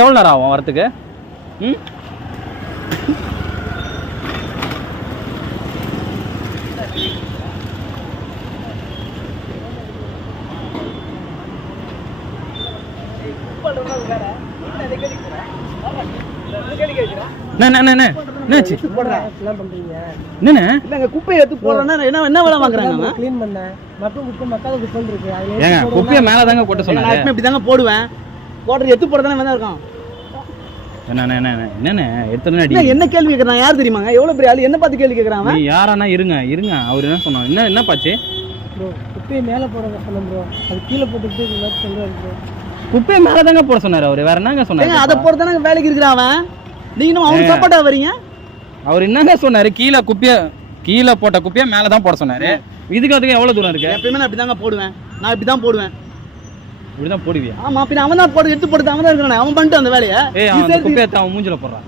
எவ்வளோ நேரம் ஆகும் வரத்துக்கு? ம் குப்பையை எடுத்து போடுறேன்னா என்ன வேலை வாங்குறாங்க? க்ளீன் பண்ண மற்றும் குப்பை மக்காத குப்பை இருக்கு. ஏங்க குப்பையை மேலே தாங்க கொட்ட சொன்னாங்க. இப்படி தாங்க போடுவேன். போடுறது எடுத்து போடுறதானே வேணா இருக்கும். என்ன கேள்வி கேட்கறான்? யார் தெரியுமாங்க? எவ்வளவு பெரிய ஆளு? என்ன பார்த்து கேள்வி கேட்கறான்? யாரானா இருங்க அவர் என்ன சொன்னாங்க? என்ன பாச்சு? ப்ரோ குப்பையை மேலே போடுங்க சொன்னேன் ப்ரோ. அது கீழே போட்டுட்டு சொல்றாரு ப்ரோ. குப்பையை மேலே தாங்க போட சொன்னார் அவர். வேற என்னங்க சொன்னாரு? அதை போடுறதானே வேலைக்கு இருக்கிறான் அவன். நீங்க அவனுக்கு சப்போர்ட்டா வரீங்க. அவர் என்னங்க சொன்னாரு? கீழே போட்ட குப்பையை மேலே தான் போட சொன்னாரு. இதுக்கு எவ்வளவு தூரம் இருக்கு? எப்பயுமே நான் அப்படிதாங்க போடுவேன். நான் இப்படிதான் போடுவேன். இப்படிதான் போடுவியா? ஆமா, பின்ன அவன் தான் போட்டு எடுத்து போட்டு அவன் தான் இருக்கானே. அவன் பண்ணிட்டு அந்த வேலையை குப்பையை அவன் மூஞ்சில போடுறான்.